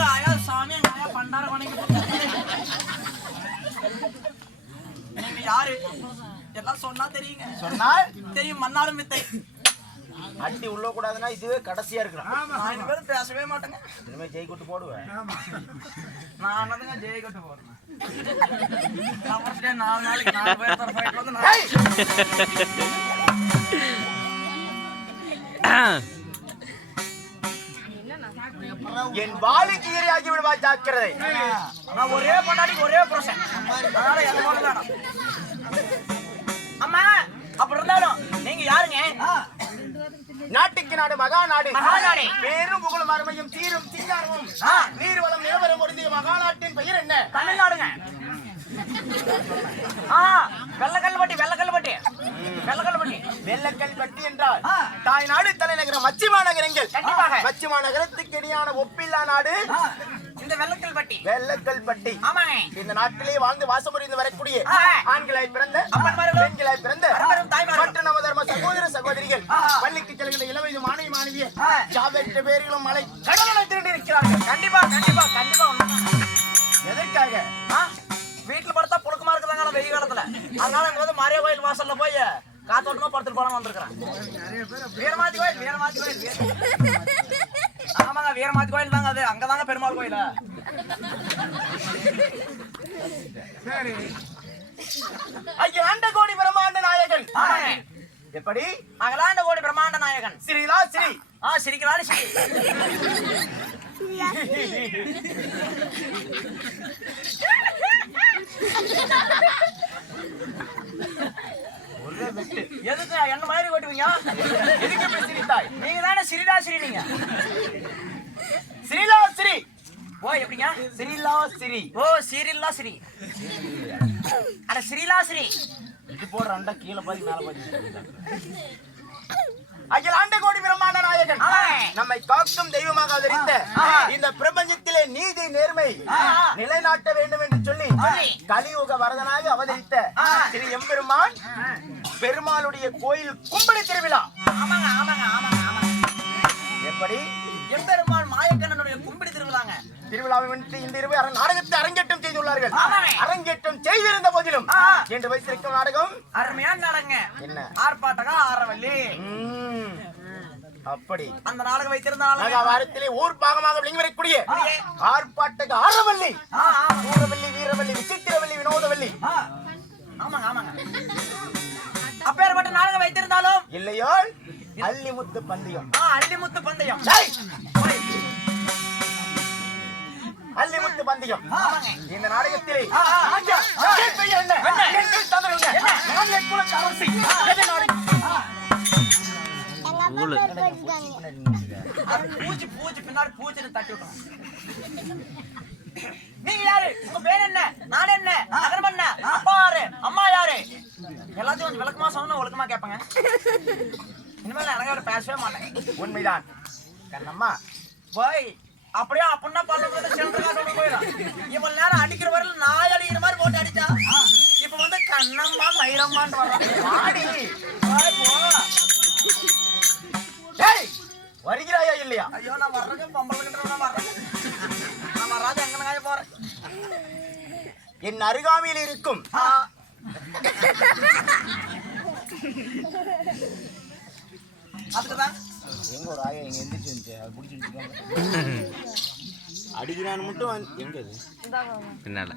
எங்க ஆயா சாமி எங்க ஆயா பண்டார வணங்கி நீங்க யாரு எல்லாம் சொன்னா தெரியுங்க. சொன்னால் தெரியும். மண்ணாலும் வித்தை அட்டி உள்ள கூடாதுன்னா இதுவே கடைசியா இருக்கிறோம். நான் இனிமேல் பேசவே மாட்டேங்க. இனிமே ஜெய்கொட்டு போடுவேன். நான் என்னதுங்க ஜெய்கொட்டு போடுறேன். நான் 4 நாளைக்கு 4 பேர் தர ஃபைட் வந்து என் வாலிக்கு ஏறியாகி விடுவாய் ஜாக்கிரதை. நான் ஒரே பொண்டாடிக்கு ஒரே புருஷன். அதனால எந்த போல வேணும். அம்மா அப்படி இருந்தாலும் நீங்க யாருங்க? நாட்டுக்கு நாடு மகாநாடு. பேரும் புகழும் அருமையும் சீரும் சிங்காரமும் நீர்வளம் நிலவரம் ஒருந்திய மகாநாட்டின் பெயர் என்ன? தமிழ்நாடுங்க. வெள்ளக்கல்பட்டி வெள்ளக்கல்பட்டி வெள்ளக்கல்பட்டி வெள்ளக்கல்பட்டி என்றால் தாய் நாடு தலைநகரம் மச்சி மாநகரங்கள். கண்டிப்பாக மச்சி மாநகரத்துக்கு இணையான ஒப்பில்லா நாடு இந்த வெள்ளக்கல்பட்டி. வெள்ளக்கல்பட்டி. ஆமாங்க. இந்த நாட்டிலே வாழ்ந்து வாசம் புரிந்து வரக்கூடிய ஆண்களாய் பிறந்த பெண்களாய் பிறந்த மற்ற நவதர்ம சகோதர சகோதரிகள் பள்ளிக்கு செல்கின்ற இளவயது மாணவி மாணவிய ஜாபெற்ற பேர்களும் மலை கடலை திரண்டு இருக்கிறார்கள். கண்டிப்பா கண்டிப்பா கண்டிப்பா. எதற்காக? வீட்டுல படுத்தா புழுக்கமா இருக்குதாங்க வெயில் காலத்துல. அதனால இங்க வந்து மாரியா கோயில் வாசல்ல போய் காத்தோட்டமா படுத்துட்டு போலாம் வந்திருக்கிறேன். வீரமாத்தி கோயில் வீரமாத்தி கோயில். ஆமாங்க வீரமாத்தி கோயில் தாங்க. அது அங்கதாங்க பெருமாள் கோயில். சரி. அகிலாண்ட கோடி பிரம்மாண்ட நாயகன். எப்படி? அகிலாண்ட கோடி பிரம்மாண்ட நாயகன் ஸ்ரீலா ஸ்ரீ. சிரிக்கிறாள் ஸ்ரீ. எதுக்கு என்ன மாதிரி ஓட்டுவீங்க? எதுக்கு இப்படி சிரித்தாய்? நீங்க தானே ஸ்ரீலாஸ்ரீ. நீங்க ஸ்ரீலாஸ்ரீ. ஓ எப்படிங்க? ஸ்ரீலாஸ்ரீ. ஓ ஸ்ரீலாஸ்ரீ. அட ஸ்ரீலாஸ்ரீ. இது போடுற அண்டா கீழே பாதி மேல பாதி. அகிலாண்ட கோடி பிரம்மாண்ட நாயகன் நம்மை காக்கும் தெய்வமாக அவதரித்த இந்த பிரபஞ்சத்திலே நீதி நேர்மை நிலைநாட்ட வேண்டும் என்று சொல்லி கலியுக வரதனாக அவதரித்த ஸ்ரீ எம்பெருமான் பெருமாளுடைய கோயில் கும்படி திருவிழா. ஆமாங்க ஆமாங்க ஆமாங்க ஆமாங்க. எப்படி? எம்பெருமான் மாயக்கண்ணனுடைய கும்பிடி திருவிழாங்க. திருவிழாவை முன்னிட்டு இந்த இரவு நாடகத்தை அரங்கேற்றம் செய்துள்ளார்கள். அரங்கேற்றம் செய்திருந்த போதிலும் என்று வைத்திருக்கும் நாடகம் அருமையான நாடகங்க. என்ன? ஆர்ப்பாட்டகா ஆரவல்லி. அப்படி அந்த நாடகம் வைத்திருந்தாலும் வாரத்திலே ஊர் பாகமாக விளங்கி வரக்கூடிய ஆர்ப்பாட்டக ஆரவல்லி, சூரவல்லி, வீரவல்லி, விசித்திரவல்லி, வினோதவல்லி. ஆமாங்க ஆமாங்க. அப்பேற்பட்ட நாடகம் வைத்திருந்தாலும் இல்லையோ அள்ளிமுத்து பந்தயம். அள்ளிமுத்து பந்தயம். அள்ளிமுத்து பந்தயம். இந்த நாடகத்திலே பூச்சி பூச்சி பின்னாடி பூச்சி தட்டி விட்டோம். நீங்க யாரு? உங்க பேர் என்ன? நான் என்ன? நகரம் என்ன? அப்பா யாரு? அம்மா யாரு? எல்லாத்தையும் கொஞ்சம் விளக்கமா சொன்னா ஒழுக்கமா கேட்பாங்க. இனிமேல் எனக்கு பேசவே மாட்டேன். உண்மைதான் கண்ணம்மா. போய் அப்படியே அப்படின்னா பல்ல செல்றதா சொல்ல போயிடும். இவ்வளவு நேரம் அடிக்கிற வரையில நாய் அடிக்கிற மாதிரி போட்டு அடிச்சா இப்ப வந்து கண்ணம்மா மயிரம்மான்னு வருகிறாயா இல்லையா? ஐயோ நான் வர்றேங்க பொம்பளைன்ற வர்றேன். நான் வராது எங்க போறேன். என் அருகாமையில் இருக்கும் அதுக்குதான் எங்க ஒரு ஆயா எங்க எந்திரிச்சு அடிக்கிறான்னு மட்டும் எங்க பின்னால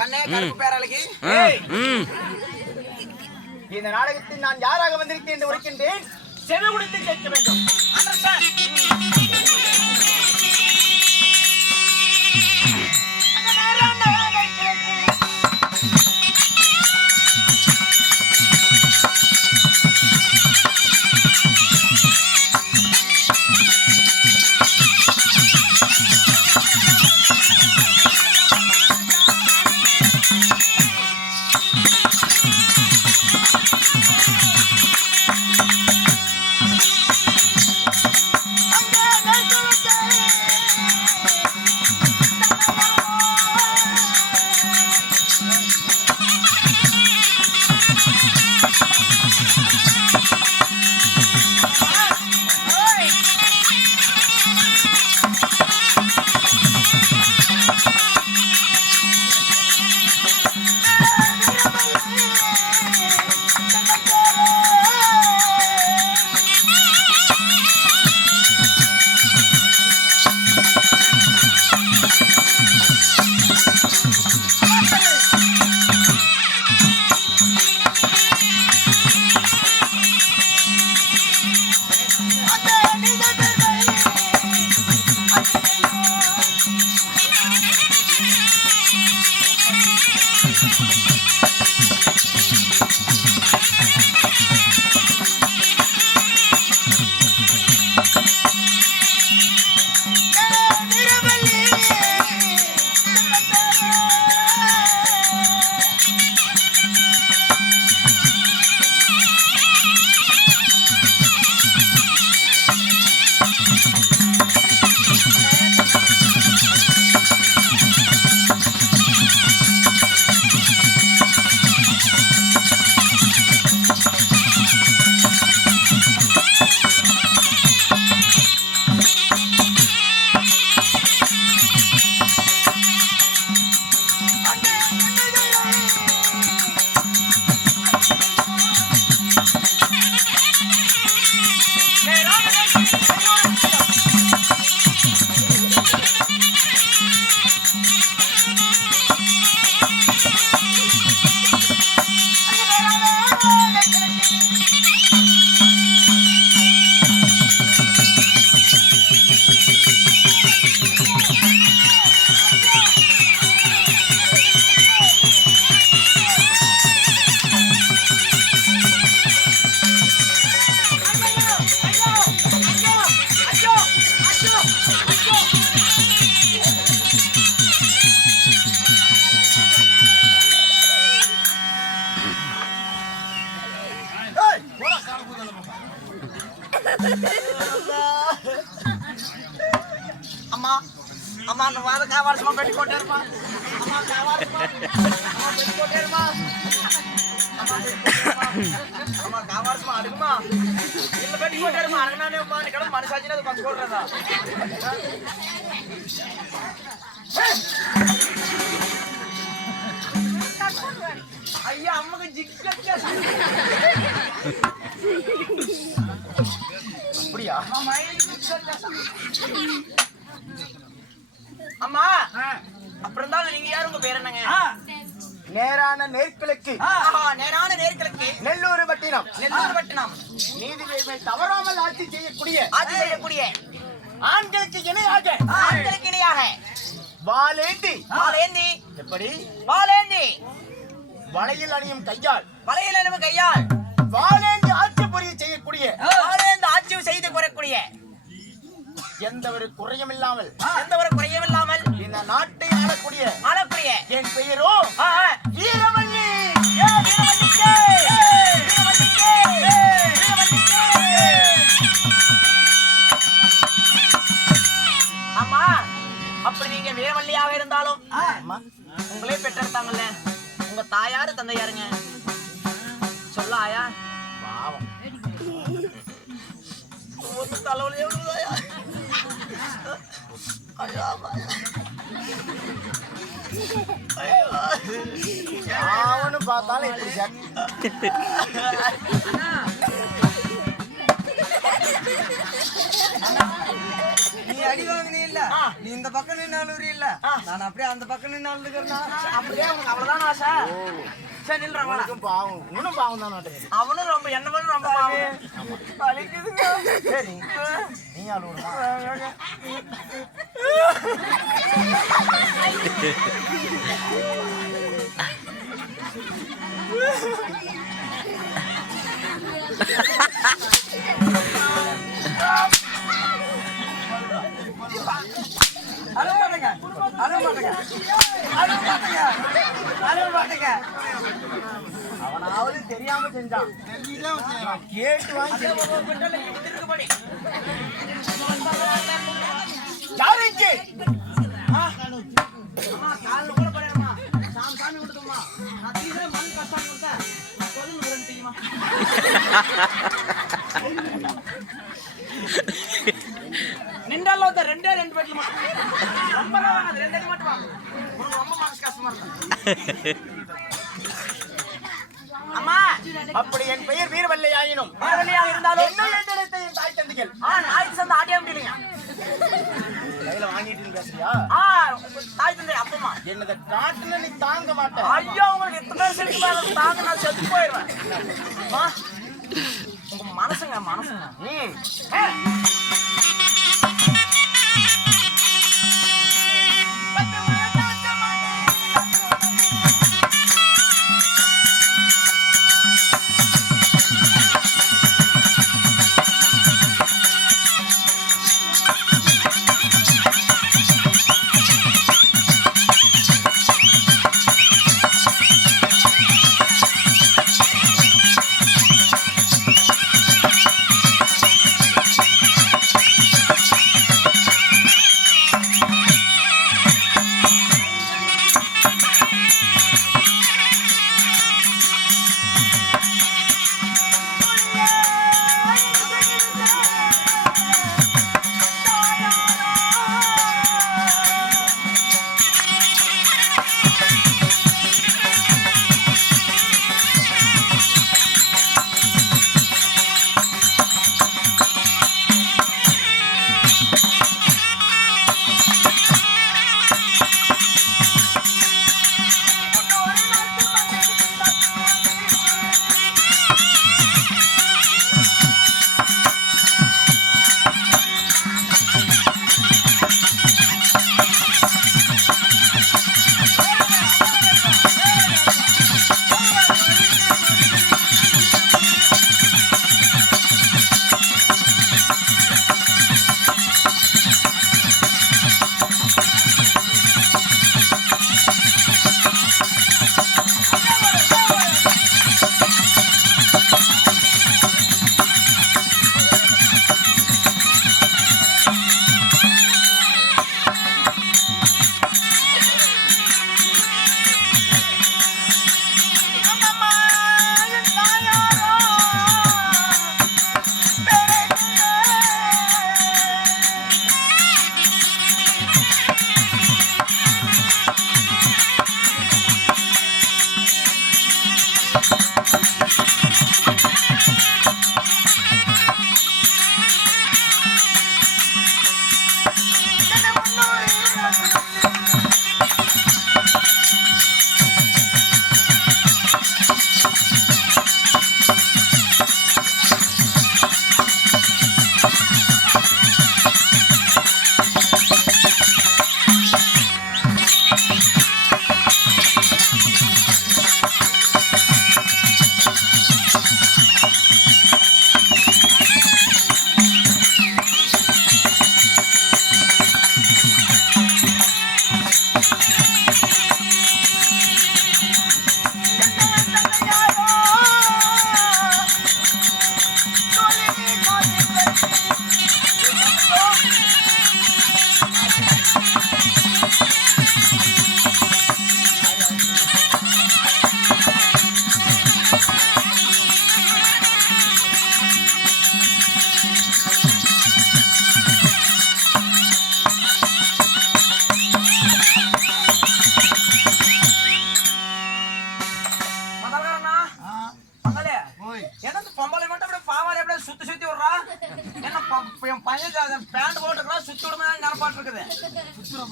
கண்ணே கருப்பு பேரழகி. இந்த நாடகத்தில் நான் யாராக வந்திருக்கேன் என்று உரைக்கின்றேன். செவி கொடுத்து கேட்க வேண்டும். అమ్మా అమ్మా నువ్వు అది కావాల్సిన పెట్టుకోటేరమ్మా అమ్మా కావాల్సిన పెట్టుకోటేరమ్మా అమ్మా కావాల్సిన అడుగుమా ఇల్లు పెట్టుకోటేరమ్మా అడగనానే అమ్మా ఇక్కడ మనిషి వచ్చినది పంచుకోవట్లేదా అయ్యా అమ్మకి జిగ్గేసా அப்படியா அம்மா அப்புறம் இருந்தாலும் நீங்க யாரு உங்க பேர் என்னங்க நேரான நேர்கிழக்கு நேரான நேர்கிழக்கு நெல்லூர் பட்டினம் நீதி தவறாமல் ஆட்சி செய்யக்கூடிய ஆண்களுக்கு இணையாக வாளேந்தி எப்படி வளையில் அணியும் கையால் வாளேந்தி ஆட்சி புரிய செய்யக்கூடிய ஆட்சி செய்து கூறக்கூடிய எந்த ஒரு குறையும் இல்லாமல் இந்த நாட்டை ஆளக்கூடிய என் பெயரோ வீரவல்லி. அம்மா அப்படி நீங்க வீரவல்லியாக இருந்தாலும் உங்களே பெற்றெடுத்தாங்கல்ல உங்க தாயாரு தந்தையாருங்க சொல்ல ஆயா பாவம் தலைவலியே அவனு பார்த்தாலும் இப்படி நீ அடி வாங்கினே இல்ல நீ இந்த பக்கம் நின்னாலும் இல்ல நான் அப்படியே அந்த பக்கம் நின்னாலும் அப்படியே உனக்கு அவ்வளவுதான் ஆசை சரி நில்றாங்க பாவம் இன்னும் பாவம் தான் நாட்டுக்கு அவனும் ரொம்ப என்ன பண்ணு ரொம்ப வலிக்குதுங்க சரி நீ அழுவா அவனாவது தெரியாம செஞ்சான் கேட்டு வாங்கி யாருக்கு காலில் கூட படையமா சாமி கொடுத்துமா நான் தீவிர மண் கஷ்டம் கொடுத்தேன் சொல்லுங்க தெரியுமா நின்றால ரெண்டு பெட்ல ரொம்ப ரெண்டு அடி மட்டும் வாங்க ரொம்ப மனசு கஷ்டமா இருக்கு அம்மா அப்படி என் பெயர் வீரவல்லியாயினும் இருந்தாலும் என்ன என்று என் தாய் தந்தைகள் நாய்க்கு சேர்ந்து ஆடிய முடியலைங்க கையில வாங்கிட்டு பேசுறியா தாய் தந்தை அப்பமா என்னத காட்டுல நீ தாங்க மாட்ட ஐயோ உங்களுக்கு எத்தனை செலுக்கு மேல தாங்க நான் செத்து போயிடுவேன் உங்க மனசுங்க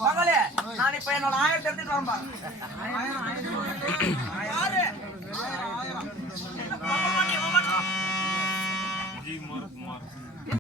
மகளே நான் இப்ப என்னோட ஆயிரத்தை எடுத்துட்டு வரேன் பாரு.